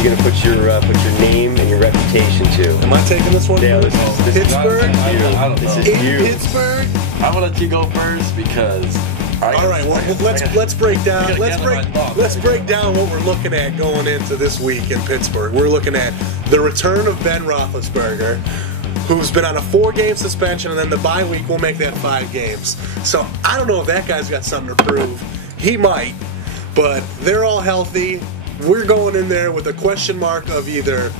you going to put your name and your reputation to? Am I taking this one? Yeah, this is Pittsburgh? I don't know. This is In you. Pittsburgh? I'm gonna let you go first because. All right, well, let's break down. Let's break down what we're looking at going into this week in Pittsburgh. We're looking at the return of Ben Roethlisberger, who's been on a 4-game suspension, and then the bye week will make that 5 games. So I don't know if that guy's got something to prove. He might, but they're all healthy. We're going in there with a question mark of either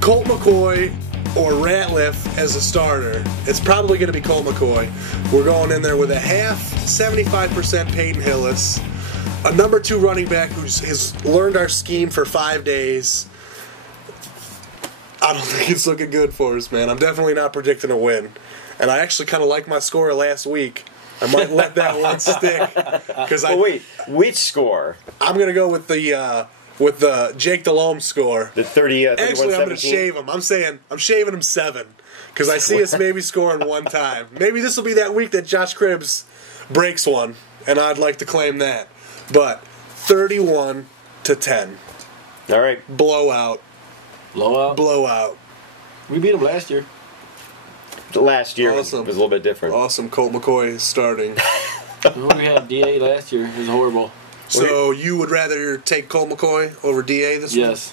Colt McCoy or Ratliff as a starter. It's probably going to be Colt McCoy. We're going in there with a half, 75% Peyton Hillis, a number 2 running back has learned our scheme for 5 days. I don't think it's looking good for us, man. I'm definitely not predicting a win. And I actually kind of like my score last week. I might let that one stick. Wait, which score? I'm going to go with the Jake Delhomme score. The 30. Actually, I'm going to shave him. I'm shaving him 7 because I see us maybe scoring one time. Maybe this will be that week that Josh Cribbs breaks one, and I'd like to claim that. But 31-10. All right. Blowout. We beat him last year. Last year Awesome. was a little bit different. Awesome. Colt McCoy is starting. We had DA last year. It was horrible. So you would rather take Colt McCoy over DA this week? Yes.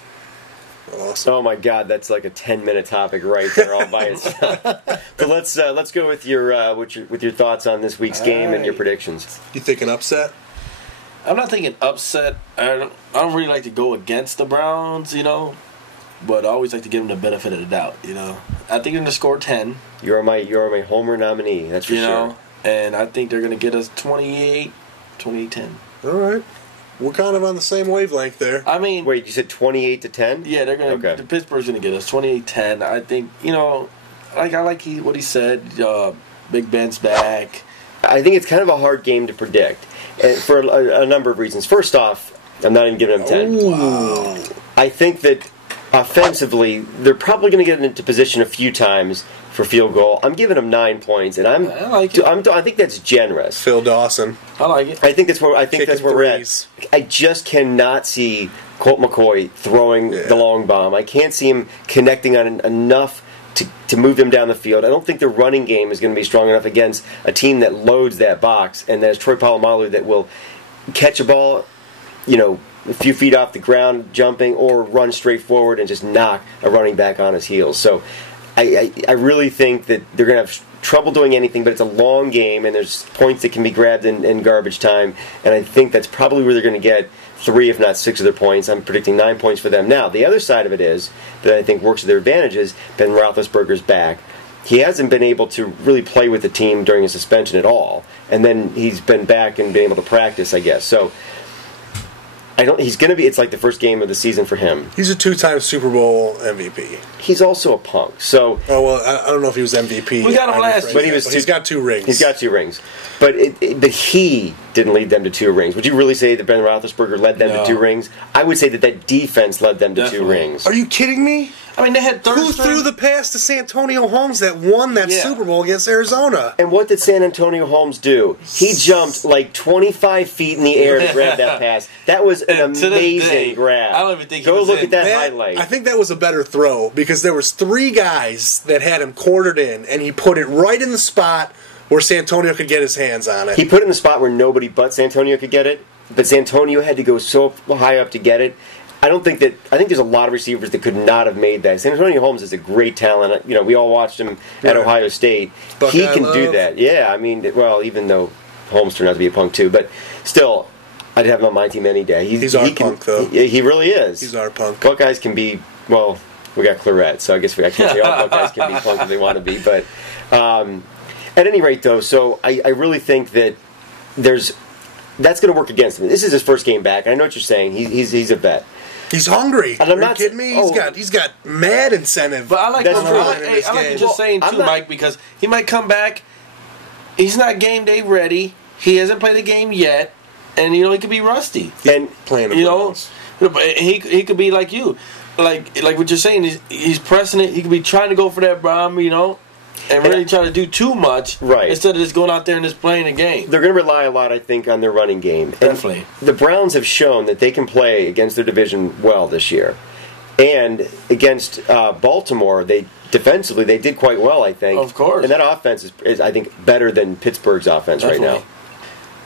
Awesome. Oh my God, that's like a 10-minute topic right there, all by itself. But let's go with your thoughts on this week's game and your predictions. You think an upset? I'm not thinking upset. I don't really like to go against the Browns, but I always like to give them the benefit of the doubt, I think they're going to score 10. You're my homer nominee, that's for sure. And I think they're going to get us 28-10. All right. We're kind of on the same wavelength there. I mean, wait, you said 28-10? Yeah, they're going to. Okay. Pittsburgh's going to get us 28-10. I think I like what he said. Big Ben's back. I think it's kind of a hard game to predict for a number of reasons. First off, I'm not even giving them 10. Ooh. I think that offensively, they're probably going to get into position a few times for field goal. I'm giving them 9 points, and I like it. I think that's generous. Phil Dawson. I like it. I think that's where we're at. I just cannot see Colt McCoy throwing the long bomb. I can't see him connecting on enough to move them down the field. I don't think the running game is going to be strong enough against a team that loads that box, and that is Troy Polamalu that will catch a ball, a few feet off the ground, jumping, or run straight forward and just knock a running back on his heels. So I really think that they're going to have trouble doing anything, but it's a long game, and there's points that can be grabbed in garbage time, and I think that's probably where they're going to get 3, if not 6 of their points. I'm predicting 9 points for them. Now, the other side of it is, that I think works to their advantage, is Ben Roethlisberger's back. He hasn't been able to really play with the team during his suspension at all, and then he's been back and been able to practice, I guess. So he's going to be, it's like the first game of the season for him. He's a 2-time Super Bowl MVP. He's also a punk, so... Oh, well, I don't know if he was MVP. We got him last year. But he's got 2 rings. He's got 2 rings. But he didn't lead them to 2 rings. Would you really say that Ben Roethlisberger led them to 2 rings? I would say that defense led them to 2 rings. Are you kidding me? I mean, they had Who threw the pass to Santonio Holmes that won that Super Bowl against Arizona? And what did San Antonio Holmes do? He jumped like 25 feet in the air to grab that pass. That was an amazing grab. I don't even think Go look at that highlight. I think that was a better throw because there was 3 guys that had him quartered in, and he put it right in the spot where Santonio could get his hands on it. He put it in the spot where nobody but Santonio could get it, but Santonio had to go so high up to get it. I think there's a lot of receivers that could not have made that. San Antonio Holmes is a great talent. We all watched him at Ohio State. He can do that. Yeah, I mean, well, even though Holmes turned out to be a punk too, but still, I'd have him on my team any day. He's our punk, though. He really is. He's our punk. Buckeyes can be, well, we got Claret, so I guess I can't say all Buckeyes can be punk if they want to be. But at any rate, though, so I really think that that's going to work against him. This is his first game back. I know what you're saying. He's a vet. He's hungry. And I'm not kidding me. He's got mad incentive. But I like what you're saying too, Mike, because he might come back. He's not game day ready. He hasn't played a game yet, and he could be rusty. And playing the Browns. He could be like you, like what you're saying. He's pressing it. He could be trying to go for that bomb, and really try to do too much instead of just going out there and just playing a game. They're going to rely a lot, I think, on their running game. Definitely. And the Browns have shown that they can play against their division well this year. And against Baltimore, defensively they did quite well, I think. Of course. And that offense is I think, better than Pittsburgh's offense Definitely. Right now.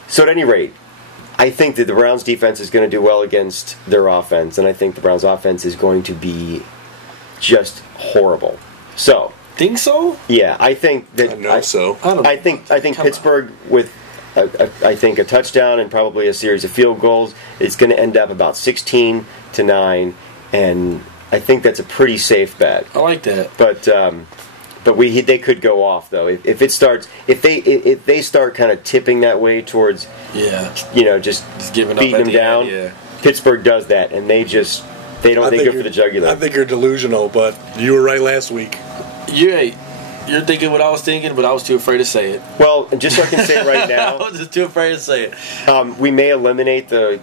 So at any rate, I think that the Browns' defense is going to do well against their offense, and I think the Browns' offense is going to be just horrible. So. Think so? Yeah, I think that. I know so. I think Pittsburgh with. I think a touchdown and probably a series of field goals is going to end up about 16-9, and I think that's a pretty safe bet. I like that. But they could go off though if they start kind of tipping that way towards just giving beating up them down. End, yeah. Pittsburgh does that, and they go for the jugular. I think you're delusional, but you were right last week. You're thinking what I was thinking, but I was too afraid to say it. Well, just so I can say it right now, I was just too afraid to say it. We may eliminate the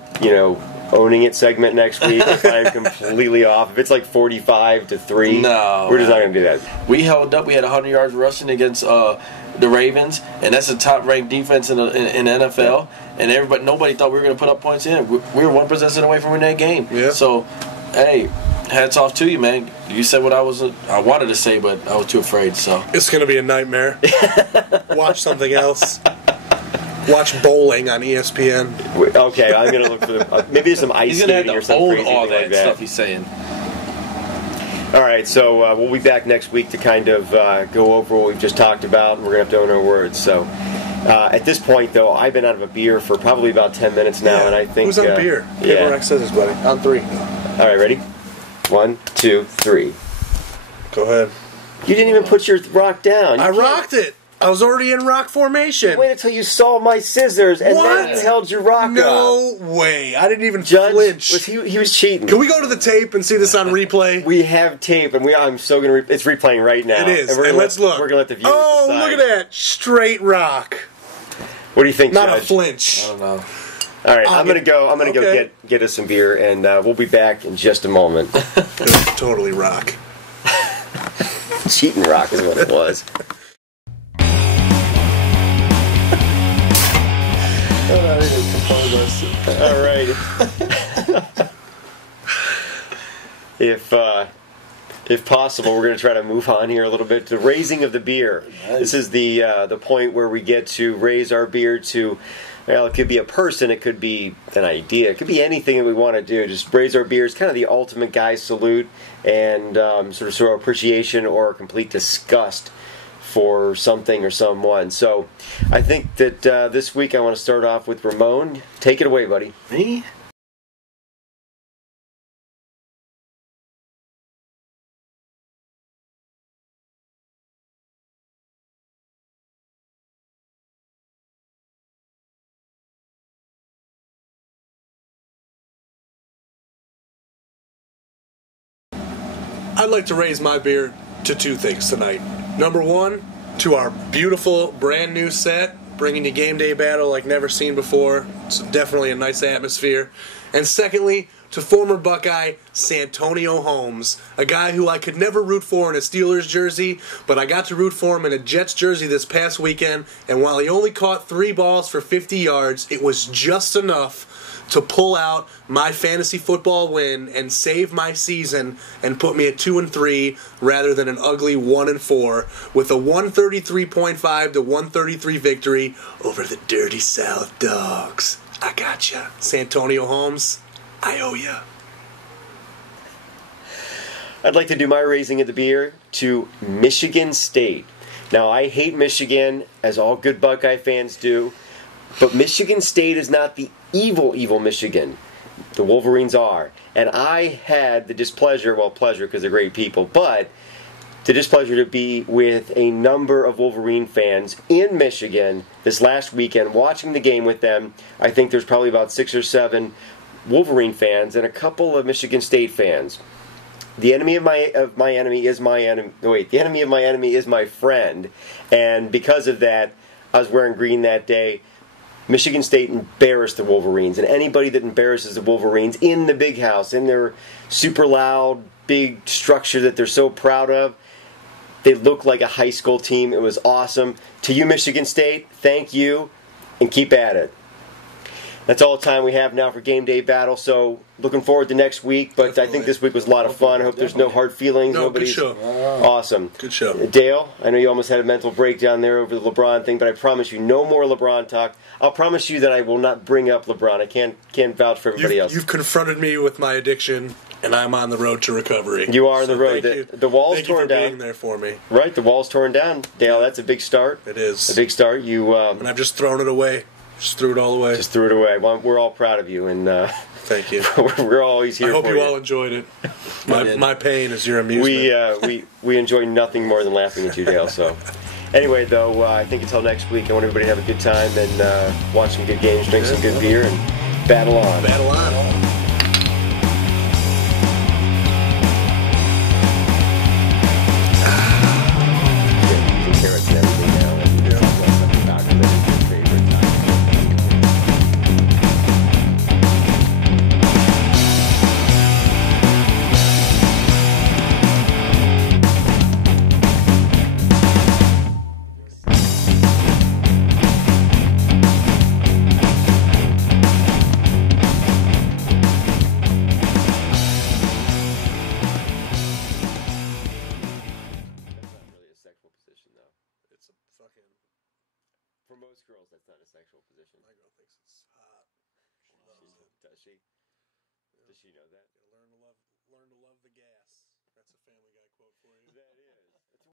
owning it segment next week if I'm completely off. If it's like 45-3, no, we're just not going to do that. We held up. We had 100 yards rushing against the Ravens, and that's a top-ranked defense in NFL. And nobody thought we were going to put up points in it. We were one possession away from winning that game. Yeah. So, hey, hats off to you, man. You said what I wanted to say, but I was too afraid. So it's going to be a nightmare. Watch something else. Watch bowling on ESPN. Okay, I'm going to look for maybe there's some ice skating or something crazy all that like that. stuff he's saying. All right, so we'll be back next week to kind of go over what we've just talked about, and we're going to have to own our words. So at this point, though, I've been out of a beer for probably about 10 minutes now, and I think... Who's on beer? Paper, rock, scissors, buddy. On 3. All right, ready? 1, 2, 3. Go ahead. You didn't even put your rock down. I rocked it. I was already in rock formation. You waited until you saw my scissors, and then you held your rock up. No way. I didn't even flinch. He was cheating. Can we go to the tape and see this on replay? We have tape, and I'm so going to... It's replaying right now. It is. And let's look. We're going to let the viewers decide. Look at that. Straight rock. What do you think, Not Judge? a flinch. I don't know. All right, I'm gonna go get us some beer, and we'll be back in just a moment. Totally rock. Cheating rock is what it was. All right. If possible, we're going to try to move on here a little bit to raising of the beer. Nice. This is the point where we get to raise our beer to. Well, it could be a person, it could be an idea, it could be anything that we want to do. Just raise our beers, kind of the ultimate guy's salute, and sort of show appreciation or complete disgust for something or someone. So I think that this week I want to start off with Ramon. Take it away, buddy. Me? I'd like to raise my beer to 2 things tonight. Number 1, to our beautiful brand new set, bringing you GameDay Battle like never seen before. It's definitely a nice atmosphere. And secondly, to former Buckeye Santonio Holmes, a guy who I could never root for in a Steelers jersey, but I got to root for him in a Jets jersey this past weekend, and while he only caught 3 balls for 50 yards, it was just enough to pull out my fantasy football win and save my season and put me at 2-3 rather than an ugly 1-4 with a 133.5 to 133 victory over the Dirty South Dogs. I gotcha. Santonio Holmes, I owe ya. I'd like to do my raising of the beer to Michigan State. Now, I hate Michigan, as all good Buckeye fans do, but Michigan State is not the evil Michigan. The Wolverines are. And I had the displeasure, pleasure because they're great people, but the displeasure to be with a number of Wolverine fans in Michigan this last weekend, watching the game with them. I think there's probably about 6 or 7 Wolverine fans and a couple of Michigan State fans. The enemy of my enemy is my enemy. Wait, the enemy of my enemy is my friend. And because of that, I was wearing green that day. Michigan State embarrassed the Wolverines, and anybody that embarrasses the Wolverines in the big house, in their super loud, big structure that they're so proud of, they look like a high school team. It was awesome. To you, Michigan State, thank you, and keep at it. That's all the time we have now for Game Day Battle. So looking forward to next week. But Definitely. I think this week was a lot of fun. I hope there's no hard feelings. No, good show. Awesome. Good show. Dale, I know you almost had a mental breakdown there over the LeBron thing, but I promise you, no more LeBron talk. I'll promise you that I will not bring up LeBron. I can't vouch for everybody else. You've confronted me with my addiction, and I'm on the road to recovery. You are on the road. The wall's torn down. Thank you for being there for me. Right, the wall's torn down. Dale, that's a big start. It is. A big start. And I've just thrown it away. Just threw it all away. Just threw it away. Well, we're all proud of you, and thank you. We're always here. I hope for you all enjoyed it. My pain is your amusement. We enjoy nothing more than laughing at you, Dale. So, anyway, though, I think until next week, I want everybody to have a good time and watch some good games, drink some good beer, and battle on. Battle on. For most girls, that's not a sexual position. My girl thinks it's hot. Does she? Does she know that? Learn to love the gas. That's a Family Guy quote for you. That is.